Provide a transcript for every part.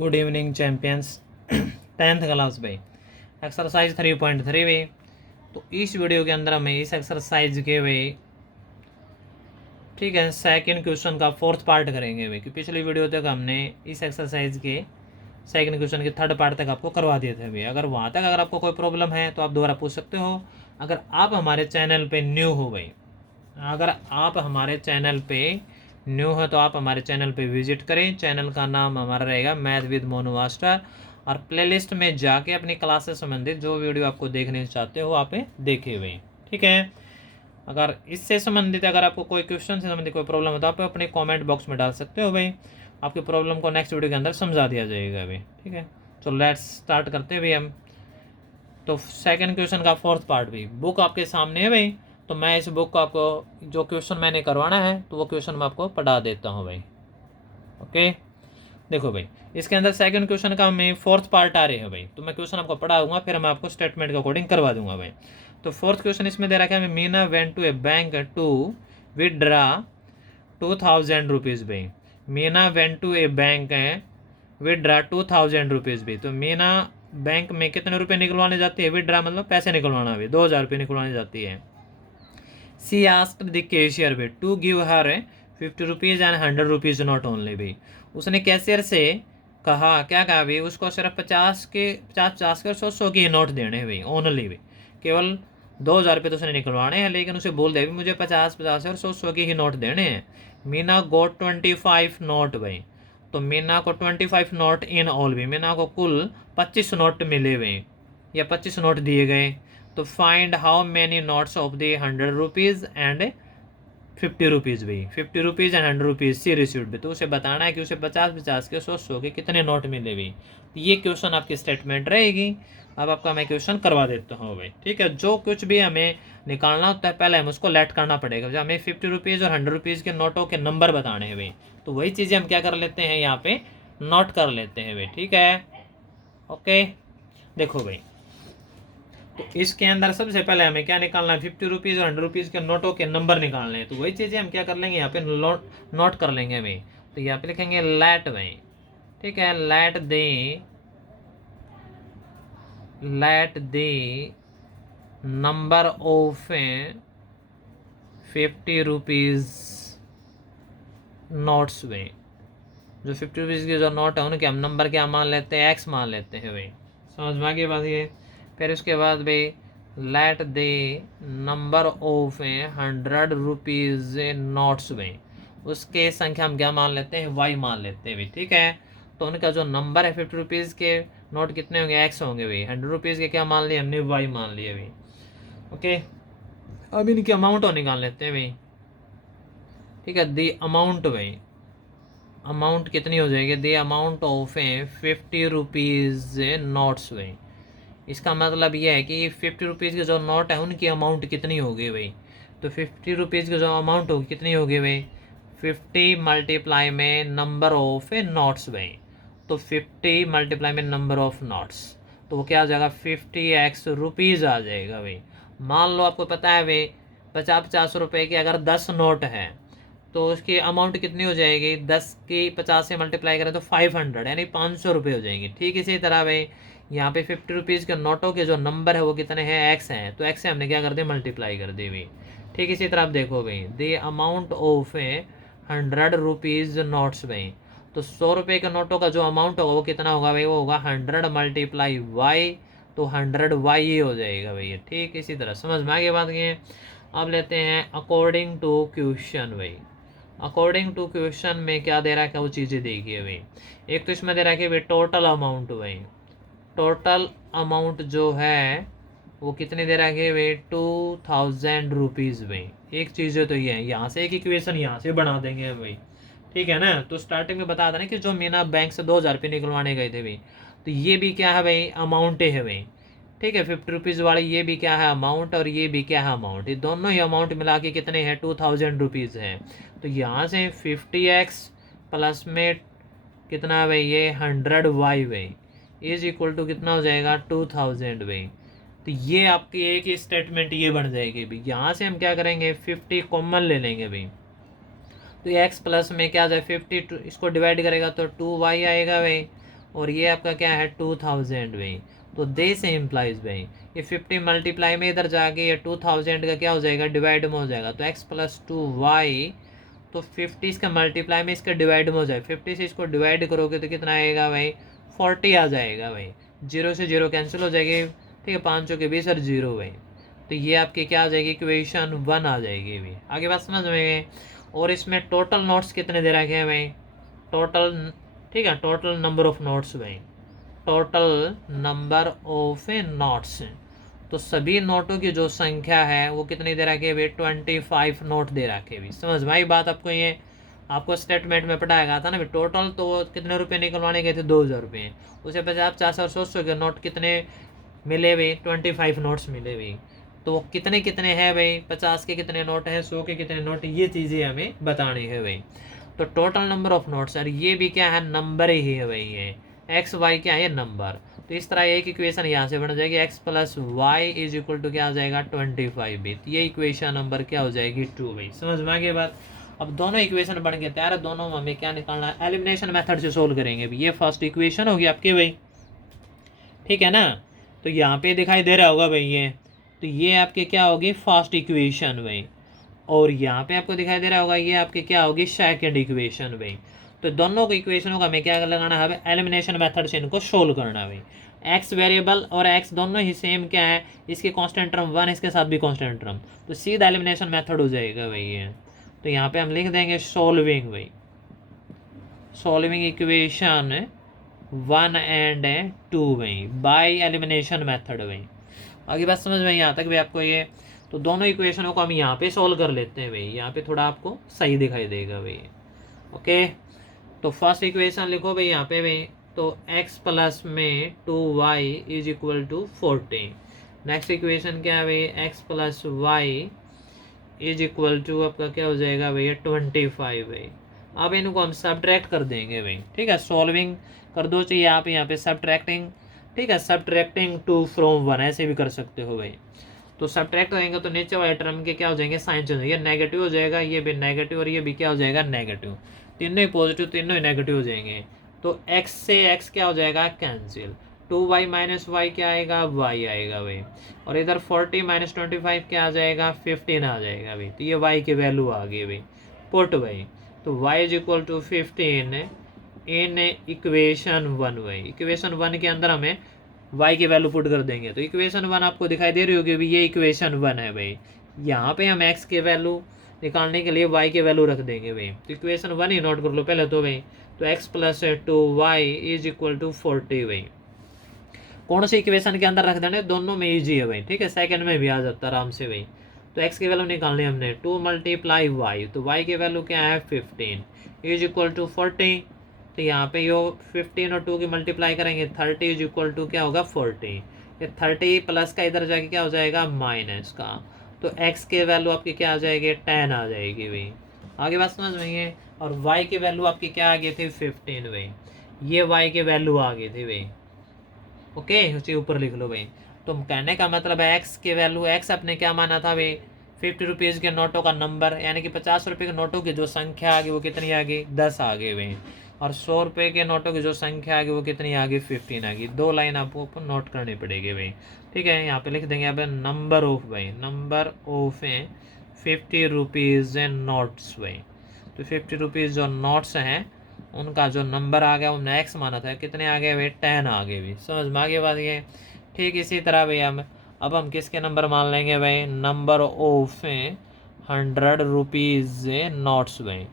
Good evening champions. 10th class भाई, exercise 3.3 भाई। तो इस वीडियो के अंदर हमें इस एक्सरसाइज के भाई, ठीक है, सेकंड क्वेश्चन का फोर्थ पार्ट करेंगे भाई। कि पिछली वीडियो तक हमने इस एक्सरसाइज के सेकंड क्वेश्चन के थर्ड पार्ट तक आपको करवा दिए थे भाई। अगर वहाँ तक अगर आपको कोई प्रॉब्लम है तो आप दोबारा पूछ सकते हो। अगर आप हमारे चैनल पे न्यू हो भाई, अगर आप हमारे चैनल पे न्यू हो तो आप हमारे चैनल पे विजिट करें। चैनल का नाम हमारा रहेगा मैथ विद मोनू मास्टर, और प्लेलिस्ट में जाके अपनी क्लास से संबंधित जो वीडियो आपको देखने चाहते हो आप देखे हुए, ठीक है। अगर इससे संबंधित अगर आपको कोई क्वेश्चन से संबंधित कोई प्रॉब्लम है तो आप अपने कमेंट बॉक्स में डाल सकते हो भाई। आपकी प्रॉब्लम को नेक्स्ट वीडियो के अंदर समझा दिया जाएगा भाई, ठीक है। तो लेट्स स्टार्ट करते हैं भाई हम। तो सेकंड क्वेश्चन का फोर्थ पार्ट भी बुक आपके सामने है भाई। तो मैं इस बुक को आपको जो क्वेश्चन मैंने करवाना है तो वो क्वेश्चन मैं आपको पढ़ा देता हूँ भाई। ओके, देखो भाई, इसके अंदर सेकंड क्वेश्चन का हमें फोर्थ पार्ट आ रहे हैं भाई। तो मैं क्वेश्चन आपको पढ़ाऊंगा, फिर मैं आपको स्टेटमेंट के अकॉर्डिंग करवा दूंगा भाई। तो फोर्थ क्वेश्चन इसमें दे रखा है, Meena went to a bank to withdraw 2000 rupees भाई। Meena went to a bank withdraw 2000 rupees भी। तो मीना बैंक में कितने रुपए निकलवाने जाती है? विदड्रा मतलब पैसे निकलवाना भी, 2000 रुपये निकलवाने जाती है। सी आस्क्ड द कैशियर भी to give her 50 rupees and 100 rupees notes only भी। उसने कैशियर से कहा, क्या कहा भी, उसको सिर्फ 50 के 100 के नोट देने भी, ओनली भी, केवल 2000 रुपये तो उसने निकलवाने हैं। लेकिन उसे बोल दे भी मुझे 50 और 100 के ही नोट देने हैं। मीना गोट 25 नोट भाई। तो मीना को 25 नोट इन ऑल भी, मीना को कुल 25 नोट मिले हुए या 25 नोट दिए गए। तो find how many notes of the 100 rupees and 50 rupees भी, 50 rupees and 100 rupees she received भी। तो उसे बताना है कि उसे 50 के 100 के कितने नोट मिले भी। ये क्वेश्चन आपकी स्टेटमेंट रहेगी। अब आपका मैं क्वेश्चन करवा देता हूँ भाई, ठीक है। जो कुछ भी हमें निकालना होता है पहले हम उसको लेट करना पड़ेगा। जब हमें 50 रुपीज़ और 100 रुपीज़ के नोटों के नंबर बताने हैं भाई, तो वही चीज़ें हम क्या कर लेते हैं, यहाँ पे नोट कर लेते हैं भाई, ठीक है। ओके, देखो भाई, तो इसके अंदर सबसे पहले हमें क्या निकालना है, 50 रुपीज़ और 100 रुपीज़ के नोटों के नंबर निकालने हैं। तो वही चीज़ें हम क्या कर लेंगे, यहाँ पे नोट कर लेंगे भाई। तो यहाँ पे लिखेंगे लेट भाई, ठीक है। Let the number of 50 rupees notes भाई। जो 50 रुपीज़ के जो नोट है उनके हम नंबर क्या मान लेते हैं, एक्स मान लेते हैं भाई। समझ में आ गई बात ये। फिर उसके बाद भाई let the number of 100 rupees notes भाई, उसके संख्या हम क्या मान लेते हैं, वाई मान लेते हैं भाई, ठीक है। तो उनका जो नंबर है 50 रुपीज़ के नोट कितने होंगे, एक्स होंगे भाई। 100 रुपीज़ के क्या मान लिए हमने, वाई मान लिए भाई। ओके, अब इनकी अमाउंट और निकाल लेते हैं भाई, ठीक है। दी अमाउंट भाई, अमाउंट कितनी हो जाएगी, the amount of 50 rupees notes भाई। इसका मतलब ये है कि 50 रुपीज़ के जो नोट है उनकी अमाउंट कितनी होगी भाई। तो 50 रुपीज़ की जो अमाउंट होगी कितनी होगी भाई, 50 मल्टीप्लाई में नंबर ऑफ नोट्स भाई। तो 50 मल्टीप्लाई में नंबर ऑफ नोट्स, तो वो क्या आ जाएगा, 50x रुपीज़ आ जाएगा भाई। मान लो आपको पता है भाई 50 के अगर 10 नोट हैं तो उसकी अमाउंट कितनी हो जाएगी, 10 की 50 से मल्टीप्लाई करें तो 500 यानी 500 रुपये हो जाएंगे। ठीक इसी तरह भाई यहाँ पे 50 रुपीज़ के नोटों के जो नंबर है वो कितने हैं, एक्स हैं। तो एक्स से हमने क्या कर दिया, मल्टीप्लाई कर दी भाई। ठीक इसी तरह आप देखो भाई, the amount of 100 rupees notes भाई। तो 100 रुपये के नोटों का जो अमाउंट होगा वो कितना होगा भाई, वो होगा 100 मल्टीप्लाई वाई। तो 100 वाई ही हो जाएगा भैया। ठीक इसी तरह समझ में आ गई बात ये। अब लेते हैं अकॉर्डिंग टू क्वेश्चन भाई। अकॉर्डिंग टू क्वेश्चन में क्या दे रहा है, क्या वो चीज़ें देखिए भाई। एक तो इसमें दे रहा है कि भाई टोटल अमाउंट भाई, टोटल अमाउंट जो है वो कितनी दे रहा है भाई, 2000 रुपीज़ भाई। एक चीज़ है तो ये है, यहाँ से एक इक्वेशन यहाँ से बना देंगे भाई, ठीक है ना। तो स्टार्टिंग में बता देना कि जो मीना बैंक से 2000 रुपये निकलवाने गए थे भाई, तो ये भी क्या है भाई, अमाउंट है भाई, ठीक है। 50 रुपीज़ वाली ये भी क्या है, अमाउंट, और ये भी क्या है, अमाउंट। ये दोनों ही अमाउंट मिला के कितने हैं, 2000 रुपीज़ है। तो यहाँ से 50x प्लस में कितना है भाई, ये 100y भाई इज इक्वल टू कितना हो जाएगा, 2000 भाई। तो ये आपकी एक ही स्टेटमेंट ये बन जाएगी भाई। यहाँ से हम क्या करेंगे, 50 कॉमन ले लेंगे भाई। तो x प्लस में क्या आ जाए 50, इसको डिवाइड करेगा तो 2y आएगा भाई। और ये आपका क्या है 2000 भाई। तो दे से इम्प्लाइज भाई ये 50 मल्टीप्लाई में इधर जाके ये 2000 का क्या हो जाएगा डिवाइड में हो जाएगा, तो x प्लस 2y, तो 50 इसका मल्टीप्लाई में इसका डिवाइड में हो जाए, 50 से इसको डिवाइड करोगे तो कितना आएगा भाई 40 आ जाएगा भाई, जीरो से जीरो कैंसिल हो जाएगी, ठीक है, 5 चौके 20 और जीरो भाई। तो ये आपकी क्या आ जाएगी इक्वेशन 1 आ जाएगी भाई। आगे बात समझ में गई। और इसमें टोटल नोट्स कितने दे रखे हैं भाई, टोटल, ठीक है, टोटल नंबर ऑफ नोट्स भाई, टोटल नंबर ऑफ नोट्स, तो सभी नोटों की जो संख्या है वो कितनी दे रखी है भाई 25 नोट दे रखे हैं। समझ भाई बात आपको, ये आपको स्टेटमेंट में पढ़ाया गया था ना भाई, टोटल तो कितने रुपए निकलवाने गए थे 2000 रुपये, उसे 50 50 और 100 के नोट कितने मिले भाई 25 नोट्स मिले भाई। तो कितने कितने हैं भाई, 50 के कितने नोट हैं, 100 के कितने नोट, ये चीज़ें हमें बतानी है भाई। तो टोटल नंबर ऑफ नोट्स, और ये भी क्या है नंबर ही है भाई, ये एक्स वाई क्या है नंबर। तो इस तरह एक इक्वेशन यहाँ से बन जाएगी x plus y is equal to क्या आ जाएगा 25 भी। तो ये इक्वेशन नंबर क्या हो जाएगी 2 भाई। समझ में आ गई बात। अब दोनों इक्वेशन बन गए तैयार है, दोनों में हमें क्या निकालना है, एलिमिनेशन मेथड से सोल्व करेंगे भाई। ये फर्स्ट इक्वेशन होगी आपकी भाई, ठीक है ना। तो यहाँ पे दिखाई दे रहा होगा भाई ये, तो ये आपके क्या होगी फर्स्ट इक्वेशन भाई, और यहाँ पे आपको दिखाई दे रहा होगा ये आपकी क्या होगी सेकंड इक्वेशन भाई। तो दोनों को इक्वेशनों का हमें क्या लगाना है, एलिमिनेशन मेथड से इनको सोल्व करना है। एक्स वेरिएबल और एक्स दोनों ही सेम क्या है, इसके कांस्टेंट टर्म 1, इसके साथ भी कांस्टेंट टर्म, तो सीधा एलिमिनेशन मेथड हो जाएगा भाई ये। तो यहाँ पे हम लिख देंगे सोल्विंग भाई, सोल्विंग इक्वेशन 1 एंड 2 भाई बाय एलिमिनेशन मेथड भाई। आगे बात समझ में यहाँ तक भी आपको ये। तो दोनों इक्वेशनों को हम यहाँ पे सोल्व कर लेते हैं भाई, यहाँ पे थोड़ा आपको सही दिखाई देगा भाई। ओके, तो फर्स्ट इक्वेशन लिखो भाई यहाँ पे भाई, तो x प्लस में 2y is equal to 40। Next equation क्या है भाई, x plus y is equal to आपका क्या हो जाएगा भैया 25 भाई। अब इनको हम सब्ट्रैक्ट कर देंगे भाई, ठीक है, सॉल्विंग कर दो, चाहिए आप यहाँ पे सब्ट्रैक्टिंग, ठीक है, सब्ट्रैक्टिंग 2 फ्रॉम 1 ऐसे भी कर सकते हो भाई। तो सब्ट्रैक्ट करेंगे तो नीचे वाले टर्म के क्या हो जाएंगे साइन चेंज हो जाएगा, नेगेटिव हो जाएगा, ये भी नेगेटिव और ये भी क्या हो जाएगा नेगेटिव, तीनों ही पॉजिटिव तीनों ही नेगेटिव हो जाएंगे। तो x से x क्या हो जाएगा कैंसिल, 2y माइनस वाई क्या आएगा y आएगा भाई, और इधर 40 माइनस 25 क्या आ जाएगा 15 आ जाएगा भाई। तो ये y की वैल्यू आ गई भाई, पुट भाई, तो y is equal to 15 in equation 1 भाई। इक्वेशन 1 के अंदर हमें y की वैल्यू पुट कर देंगे। तो इक्वेशन 1 आपको दिखाई दे रही होगी भाई, ये इक्वेशन 1 है भाई। यहाँ पे हम x के वैल्यू निकालने के लिए y के वैल्यू रख देंगे भाई। तो इक्वेशन 1 ही नोट कर लो पहले तो भाई, तो x plus 2y is equal to 40 भाई। कौन सी इक्वेशन के अंदर रख देना, दोनों में ईजी है भाई, ठीक है, सेकंड में भी आ जाता है आराम से भाई। तो x की वैल्यू निकालनी है हमने, 2 मल्टीप्लाई वाई, तो y की वैल्यू क्या है 15 इज इक्वल टू 40। तो यहाँ पे यो 15 और 2 की मल्टीप्लाई करेंगे 30 इज इक्वल टू क्या होगा 40, ये 30 प्लस का इधर जाके क्या हो जाएगा माइनस का, तो x के वैल्यू आपकी क्या आ जाएगी 10 आ जाएगी भाई। आगे बात समझ में है। और y की वैल्यू आपकी क्या आ गई थी 15 भाई, ये y की वैल्यू आ गई थी भाई। ओके, उसी ऊपर लिख लो भाई। तो कहने का मतलब है x के वैल्यू, x अपने क्या माना था भाई 50 रुपीज़ के नोटों का नंबर, यानी कि 50 रुपये के नोटों की जो संख्या आ गई वो कितनी आ गई 10 आ गई भाई, और 100 रुपये के नोटों की जो संख्या आ गई वो कितनी आ गई 15 आ गई। 2 लाइन आपको नोट करनी पड़ेगी भाई, ठीक है। यहाँ पे लिख देंगे यहाँ पे नंबर ऑफ भाई, नंबर ऑफ 50 रुपीज़ नोट्स भाई। तो 50 रुपीज़ जो नोट्स हैं उनका जो नंबर आ गया उन्होंने एक्स माना था, कितने आ गए भाई 10 आ गए भाई। समझ में आ गई बात ये। ठीक इसी तरह भाई अब हम किसके नंबर मान लेंगे भाई, नंबर ऑफ 100 रुपीज़ नोट्स भाई।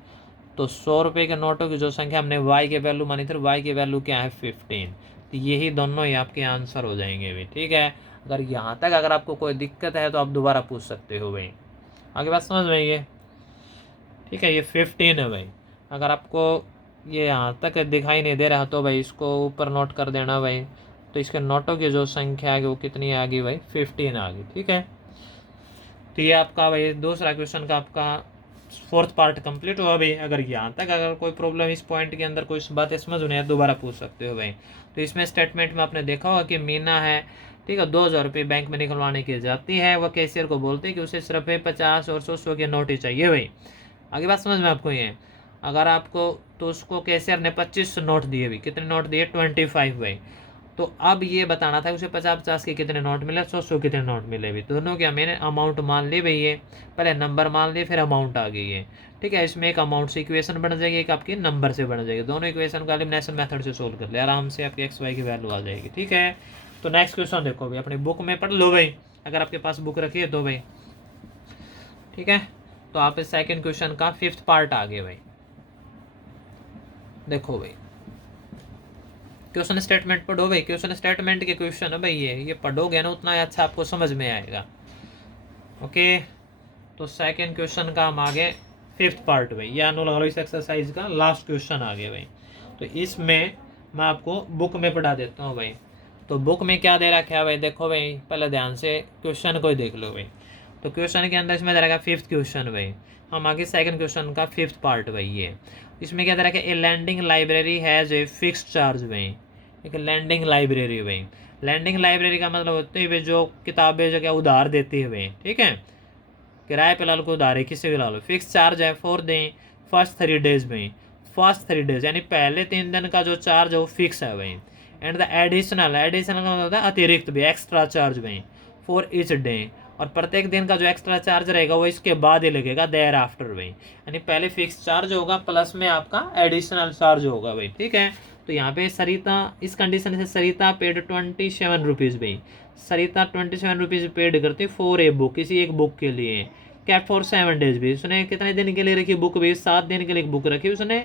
तो 100 रुपये के नोटों की जो संख्या हमने वाई के वैल्यू मानी थी, वाई की वैल्यू क्या है 15। तो यही दोनों ही आपके आंसर हो जाएंगे भाई, ठीक है। अगर यहाँ तक अगर आपको कोई दिक्कत है तो आप दोबारा पूछ सकते हो भाई। आगे बात समझ में ये, ठीक है, ये 15 है भाई। अगर आपको ये यहाँ तक दिखाई नहीं दे रहा तो भाई इसको ऊपर नोट कर देना भाई। तो इसके नोटों की जो संख्या आ गई वो कितनी आ गई भाई 15 आ गई, ठीक है। तो ये आपका भाई दूसरा क्वेश्चन का आपका 4th पार्ट कंप्लीट हुआ भाई। अगर यहाँ तक अगर कोई प्रॉब्लम इस पॉइंट के अंदर कोई बातें समझ नहीं है दोबारा पूछ सकते हो भाई। तो इसमें स्टेटमेंट में आपने देखा होगा कि मीना है, ठीक है, 2000 रुपये बैंक में निकलवाने की जाती है, वह कैशियर को बोलते हैं कि उसे सिर्फ 50 और 100 के नोट ही चाहिए भाई। आगे बात समझ में आपको ये। अगर आपको तो उसको कैशियर ने 25 नोट दिए भी, कितने नोट दिए 25 भाई। तो अब ये बताना था उसे 50-50 के कितने नोट मिले, 100-100 कितने नोट मिले भी। दोनों क्या मैंने अमाउंट मान ली भैया, पहले नंबर मान लिए फिर अमाउंट आ गई है। ठीक है, इसमें एक अमाउंट से इक्वेशन बन जाएगी, एक आपकी नंबर से बन जाएगी। दोनों इक्वेशन को एलिमिनेशन मेथड से सोल्व कर ले, आराम से आपकी एक्स वाई की वैल्यू आ जाएगी। ठीक है, तो नेक्स्ट क्वेश्चन देखो भाई, अपनी बुक में पढ़ लो भाई, अगर आपके पास बुक रखी है तो भाई। ठीक है, तो आप इस सेकेंड क्वेश्चन का 5th पार्ट आ गए भाई। देखो भाई क्वेश्चन स्टेटमेंट पढ़ो भाई, क्वेश्चन स्टेटमेंट के क्वेश्चन है भाई, ये पढ़ोगे ना उतना अच्छा आपको समझ में आएगा। ओके, तो सेकंड क्वेश्चन का हम आगे 5th पार्ट भाई, ये लगा लो इस एक्सरसाइज का लास्ट क्वेश्चन आ गया भाई। तो इसमें मैं आपको बुक में पढ़ा देता हूँ भाई। तो बुक में क्या दे रखा है भाई, देखो भाई पहले ध्यान से क्वेश्चन को ही देख लो भाई। तो क्वेश्चन के अंदर इसमें दे रखा 5th क्वेश्चन भाई, हम आगे सेकंड क्वेश्चन का 5th पार्ट भाई। ये इसमें क्या दे रखा है, a lending library has a fixed charge भाई। एक लैंडिंग लाइब्रेरी भाई, लैंडिंग लाइब्रेरी का मतलब होता है भाई जो किताबें जो क्या उधार देती है भाई। ठीक है, किराए पे ला लो, उधार है किसी भी ला लो, फिक्स चार्ज है फॉर दें फर्स्ट 3 डेज में। फर्स्ट 3 डेज यानी पहले 3 दिन का जो चार्ज है वो फिक्स है भाई। एंड द एडिशनल, एडिशनल का मतलब होता है अतिरिक्त भी, एक्स्ट्रा चार्ज भाई फॉर ईच डे। और प्रत्येक दिन का जो एक्स्ट्रा चार्ज रहेगा वो इसके बाद ही लगेगा देयर आफ्टर भाई। यानी पहले फिक्स चार्ज होगा प्लस में आपका एडिशनल चार्ज होगा भाई। ठीक है, तो यहाँ पे सरिता इस कंडीशन से सरिता पेड 27 रुपीज़ भाई। सरिता 27 रुपीज़ पेड करती फॉर ए बुक, किसी एक बुक के लिए। कैप फॉर 7 डेज भी, उसने कितने दिन के लिए रखी बुक भी, 7 दिन के लिए बुक रखी उसने।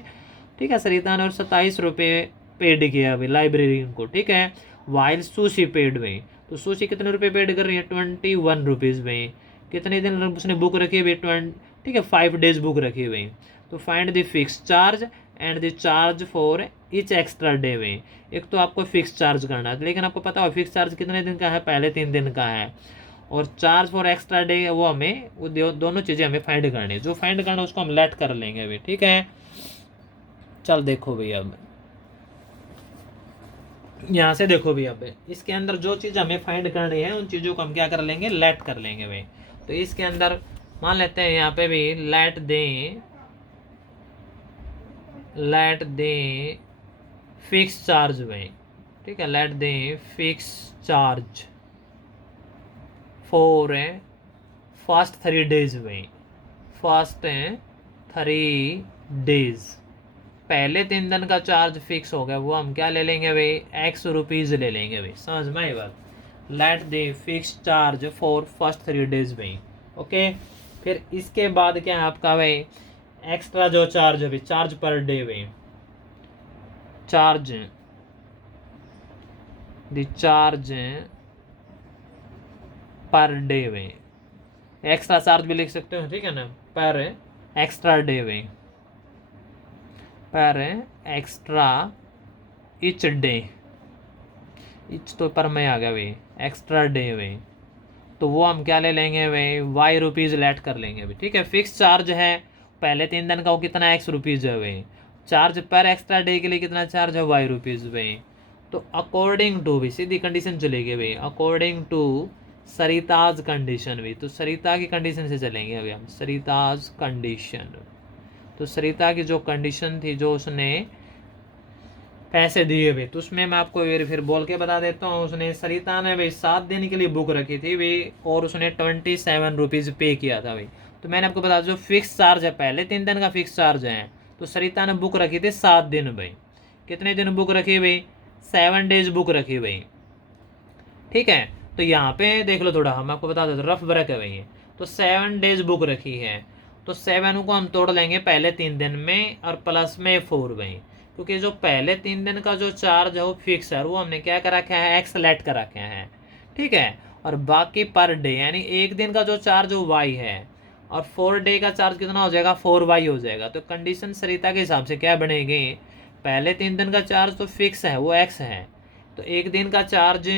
ठीक है, सरिता ने और 27 रुपये पेड किया भाई लाइब्रेरी को। ठीक है, वाइल सुशी पेड भाई, तो सुशी कितने रुपये पेड कर रही है 21 रुपीज़ भाई। कितने दिन उसने बुक रखी भाई 20। ठीक है, 5 डेज बुक रखी भाई। तो find the fix charge and the charge for each extra day में। एक तो आपको फिक्स चार्ज करना है, लेकिन आपको पता हो फिक्स चार्ज कितने दिन का है, पहले 3 दिन का है। और चार्ज फॉर एक्स्ट्रा डे वो हमें वो दोनों चीज़ें हमें फाइंड करनी है, जो फाइंड करना है उसको हम लेट कर लेंगे अभी। ठीक है, चल देखो भैया अब यहाँ से देखो भैया, अब इसके अंदर जो चीज़ हमें फाइंड करनी है उन चीज़ों को हम क्या कर लेंगे, लेट कर लेंगे भाई। तो इसके अंदर मान लेते हैं यहाँ पे भी लेट दें फिक्स चार्ज भाई। ठीक है, लेट दें fix charge for first 3 days भाई। फर्स्ट 3 डेज पहले 3 दिन का चार्ज फिक्स हो गया, वो हम क्या ले लेंगे भाई, एक्स रुपीज़ ले लेंगे भाई। समझ में आई बात, let the fix charge for first 3 days भाई। ओके, फिर इसके बाद क्या है आपका भाई, एक्स्ट्रा जो चार्ज है भाई, चार्ज पर डे भाई, चार्ज पर डे भाई। एक्स्ट्रा चार्ज भी लिख सकते हो, ठीक है ना, पर एक्स्ट्रा डे भाई, पर एक्स्ट्रा इच डे, इच तो पर में आ गया भाई, एक्स्ट्रा डे भाई। तो वो हम क्या ले लेंगे भाई, वाई रुपीज़ लेट कर लेंगे भाई। ठीक है, फिक्स चार्ज है पहले 3 दिन का, वो कितना एक्स रुपीज़ है भाई। चार्ज पर एक्स्ट्रा डे के लिए कितना चार्ज है, वाई रुपीज़ भाई। तो अकॉर्डिंग टू भी सीधी कंडीशन चलेगी भाई, अकॉर्डिंग टू सरिताज कंडीशन भी। तो सरिता की कंडीशन से चलेंगे अभी हम, सरिताज कंडीशन। तो सरिता की जो कंडीशन थी, जो उसने पैसे दिए भाई, तो उसमें मैं आपको फिर बोल के बता देता हूँ। उसने सरिता ने भाई 7 दिन के लिए बुक रखी थी भाई, और उसने 27 रुपीज़ पे किया था भाई। तो मैंने आपको बता जो फिक्स चार्ज है, पहले 3 दिन का फिक्स चार्ज है। तो सरिता ने बुक रखी थी 7 दिन भाई। कितने दिन बुक रखी भाई, 7 डेज बुक रखी भाई। ठीक है, तो यहाँ पे देख लो थोड़ा, हम आपको बता देते रफ ब्रेक है भाई। तो 7 डेज बुक रखी है, तो 7 को हम तोड़ लेंगे पहले 3 दिन में और प्लस में 4 भाई, क्योंकि जो पहले 3 दिन का जो चार्ज है वो फिक्स है, वो हमने क्या कर रखा है, एक्स लेट कर रखे हैं। ठीक है, और बाकी पर डे यानी एक दिन का जो चार्ज वो वाई है, और 4 डे का चार्ज कितना हो जाएगा, 4y हो जाएगा। तो कंडीशन सरिता के हिसाब से क्या बनेगी, पहले 3 दिन का चार्ज तो फिक्स है वो x है, तो एक दिन का चार्ज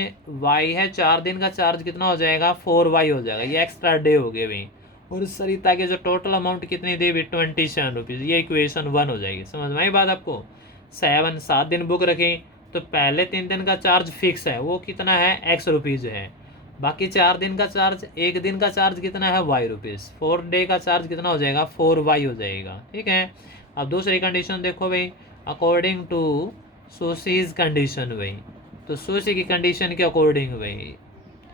y है, 4 दिन का चार्ज कितना हो जाएगा, 4y हो जाएगा। ये एक्स्ट्रा डे हो गए भाई। और सरिता के जो टोटल अमाउंट कितनी दी भाई, 27 रुपीज़। ये इक्वेशन 1 हो जाएगी। समझ में आई बात आपको, 7 दिन बुक रखी, तो पहले 3 दिन का चार्ज फिक्स है, वो कितना है, x रुपीज़ है। बाकी 4 दिन का चार्ज, एक दिन का चार्ज कितना है, y रुपीज़। 4 डे का चार्ज कितना हो जाएगा, 4y हो जाएगा। ठीक है, अब दूसरी कंडीशन देखो भाई, अकॉर्डिंग टू सूसीज कंडीशन भाई, तो सूसी की कंडीशन के अकॉर्डिंग भाई,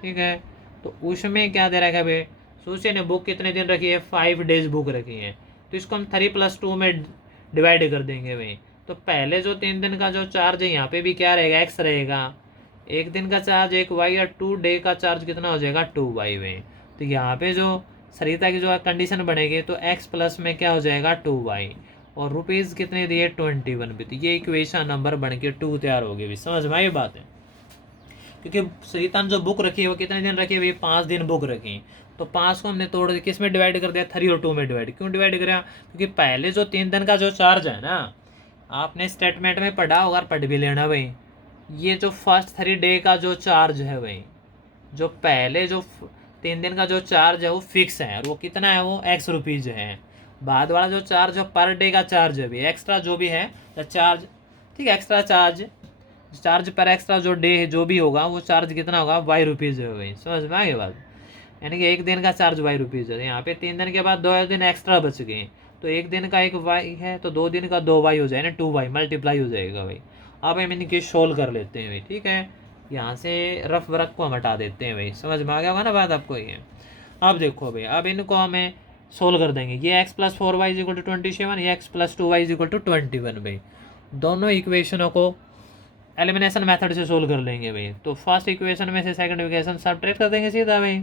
ठीक है। तो उसमें क्या दे रखा है भाई, सूची ने बुक कितने दिन रखी है, 5 डेज बुक रखी है, तो इसको हम 3+2 में डिवाइड कर देंगे भाई। तो पहले जो 3 दिन का जो चार्ज है यहाँ पे भी क्या रहेगा, एक्स रहेगा, 1 दिन का चार्ज 1 वाई, और 2 डे का चार्ज कितना हो जाएगा 2 वाई भाई। तो यहाँ पे जो सरिता की जो कंडीशन बनेगी, तो एक्स प्लस में क्या हो जाएगा 2 वाई, और रुपीज़ कितने दिए 21 भी। तो ये इक्वेशन नंबर बन के 2 तैयार हो गई भाई, समझ में आई बात है। क्योंकि सरिता ने जो बुक रखी है वो कितने दिन रखी है भाई, 5 दिन बुक रखी, तो 5 को हमने तोड़ किस में डिवाइड कर दिया, 3 और 2 में डिवाइड। क्यों डिवाइड करा, क्योंकि पहले जो 3 दिन का जो चार्ज है ना, आपने स्टेटमेंट में पढ़ा होगा, पढ़ भी लेना भाई, ये जो फर्स्ट 3 डे का जो चार्ज है भाई, जो पहले जो 3 दिन का जो चार्ज है वो फिक्स है, और वो कितना है, वो एक्स रुपीज़ है। बाद वाला जो चार्ज है पर डे का चार्ज है भाई, एक्स्ट्रा जो भी है चार्ज, ठीक है, एक्स्ट्रा चार्ज पर एक्स्ट्रा जो डे है जो भी होगा वो चार्ज कितना होगा, वाई रुपीज़ है भाई, समझ में आ गई बात। यानी कि 1 दिन का चार्ज वाई रुपीज़ है, यहाँ पे 3 दिन के बाद 2 दिन एक्स्ट्रा बच गए, तो 1 दिन का 1 वाई है, तो 2 दिन का 2 वाई हो जाए ना, 2 वाई मल्टीप्लाई हो जाएगा भाई। अब हम इनकी सोल्व कर लेते हैं भाई, ठीक है। यहाँ से रफ वर्क को हम हटा देते हैं भाई, समझ में आ गया होगा ना बात आपको ये। अब देखो भाई, अब इनको हमें सोल्व कर देंगे, ये x+4y इक्वल टू 27, ये x+2y इक्वल टू 21 भाई। दोनों इक्वेशनों को एलिमिनेशन मेथड से सोल्व कर लेंगे भाई। तो फर्स्ट इक्वेशन में से सेकंड इक्वेशन सब्ट्रैक्ट कर देंगे सीधा भाई,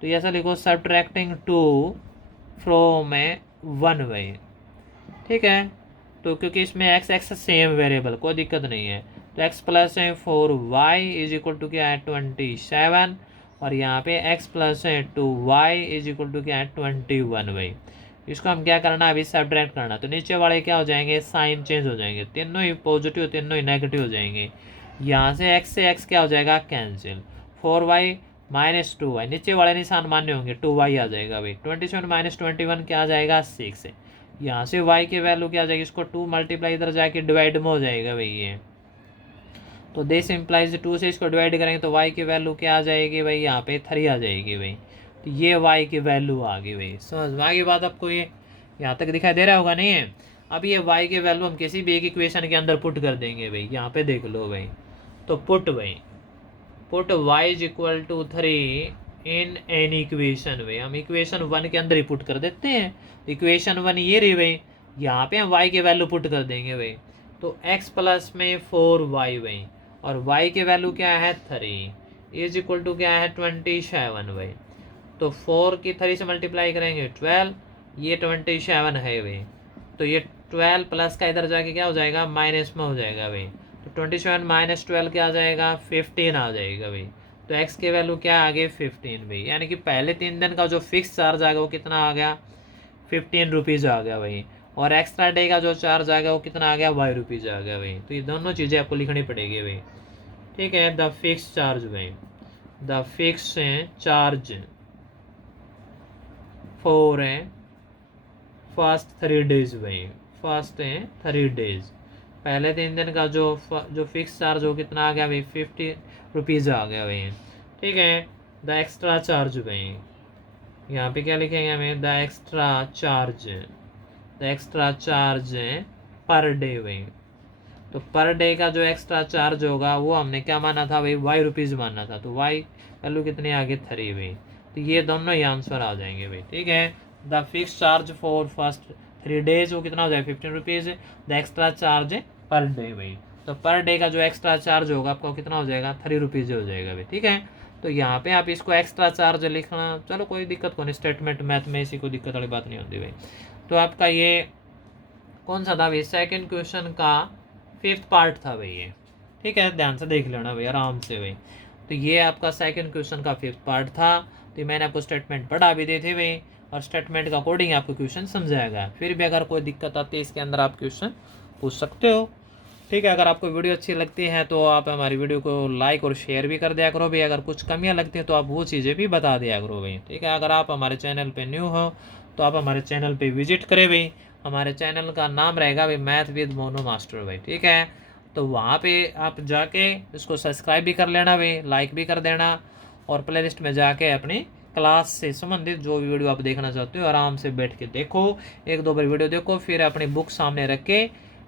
तो ये ऐसा लिखो, सब्ट्रैक्टिंग 2 फ्रॉम 1 भाई, ठीक है। तो क्योंकि इसमें x सेम वेरिएबल, कोई दिक्कत नहीं है, तो x+4y इज इक्वल टू क्या है 27, और यहाँ पे x+2y इज इक्वल टू क्या है 21 भाई। इसको हम क्या करना है अभी, सब्ट्रैक्ट करना, तो नीचे वाले क्या हो जाएंगे, साइन चेंज हो जाएंगे, तीनों ही पॉजिटिव तीनों ही नेगेटिव हो जाएंगे। यहाँ से x क्या हो जाएगा कैंसिल, 4y माइनस 2y, नीचे वाले निशान मान्य होंगे, 2y आ जाएगा भाई, 27 माइनस 21 क्या आ जाएगा 6 है। यहाँ से y की वैल्यू क्या आ जाएगी, इसको 2 मल्टीप्लाई इधर जाके डिवाइड में हो जाएगा भाई ये, तो दिस इम्प्लाइज 2 से इसको डिवाइड करेंगे तो y की वैल्यू क्या आ जाएगी भाई, यहाँ पे 3 आ जाएगी भाई। तो ये y की वैल्यू आ गई भाई, समझ में आ गई बात आपको, ये यहाँ तक दिखाई दे रहा होगा नहीं है। अब ये y की वैल्यू हम किसी भी एक इक्वेशन के अंदर पुट कर देंगे भाई, यहाँ पे देख लो भाई, तो put y is equal to 3 in an equation भाई, हम इक्वेशन 1 के अंदर ही पुट कर देते हैं। इक्वेशन 1 ये रही भाई, यहाँ पे हम y की वैल्यू पुट कर देंगे भाई, तो x प्लस में 4y भाई, और y की वैल्यू क्या है 3 इज इक्वल टू क्या है 27 भाई। तो 4 की 3 से मल्टीप्लाई करेंगे 12, ये 27 है भाई, तो ये 12 प्लस का इधर जाके क्या हो जाएगा माइनस में हो जाएगा भाई, तो 27 माइनस 12 क्या आ जाएगा 15 आ जाएगा भाई। तो x की वैल्यू क्या आ गई 15 भाई, यानी कि पहले 3 दिन का जो फिक्स चार्ज आ गया वो कितना आ गया 15 रुपीज़ आ गया भाई, और एक्स्ट्रा डे का जो चार्ज आ गया वो कितना आ गया वाई रुपीज़ आ गया भाई। तो ये दोनों चीज़ें आपको लिखनी पड़ेगी भाई, ठीक है। द फिक्स चार्ज भाई, the fix charge for first 3 days भाई, फर्स्ट 3 डेज, पहले 3 दिन का जो फिक्स चार्ज हो कितना आ गया भाई 50 रुपीज़ आ गया भाई, ठीक है। द एक्स्ट्रा चार्ज भाई, यहाँ पे क्या लिखेंगे हमें, the extra charge per day भाई, तो पर डे का जो एक्स्ट्रा चार्ज होगा वो हमने क्या माना था भाई वाई रुपीज़ माना था, तो वाई वैल्यू कितनी आ गई 3 भाई। तो ये दोनों ही आंसर आ जाएंगे भाई, ठीक है। The fix charge for first 3 days वो कितना हो जाएगा 15 rupees, the extra charge per day भाई, तो पर डे का जो एक्स्ट्रा चार्ज होगा आपको कितना हो जाएगा 3 रुपीज़ हो जाएगा भाई, ठीक है। तो यहाँ पे आप इसको एक्स्ट्रा चार्ज लिखना, चलो कोई दिक्कत को नहीं, स्टेटमेंट मैथ में इसी को दिक्कत वाली बात नहीं होती भाई। तो आपका ये कौन सा था भाई, सेकंड क्वेश्चन का 5th पार्ट था भाई ये, ठीक है, ध्यान से देख लेना भाई आराम से भाई। तो ये आपका सेकंड क्वेश्चन का 5th पार्ट था, तो मैंने आपको स्टेटमेंट पढ़ा भी दी थी भाई, और स्टेटमेंट का अकॉर्डिंग आपको क्वेश्चन समझाएगा। फिर भी अगर कोई दिक्कत आती है इसके अंदर आप क्वेश्चन पूछ सकते हो, ठीक है। अगर आपको वीडियो अच्छी लगती है तो आप हमारी वीडियो को लाइक और शेयर भी कर दिया करो भाई, अगर कुछ कमियां लगती हैं तो आप वो चीज़ें भी बता दिया करो भाई, ठीक है। अगर आप हमारे चैनल पे न्यू हो तो आप हमारे चैनल पे विजिट करें भाई, हमारे चैनल का नाम रहेगा भाई मैथ विद मोनू मास्टर भाई, ठीक है। तो वहाँ पे आप जाके इसको सब्सक्राइब भी कर लेना भाई, लाइक भी कर देना, और प्लेलिस्ट में जाके अपनी क्लास से संबंधित जो भी वीडियो आप देखना चाहते हो आराम से बैठ के देखो, 1-2 बार वीडियो देखो, फिर अपनी बुक सामने रख के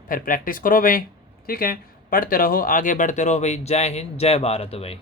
फिर प्रैक्टिस करो भाई। ठीक है, पढ़ते रहो, आगे बढ़ते रहो भाई। जय हिंद, जय भारत भाई।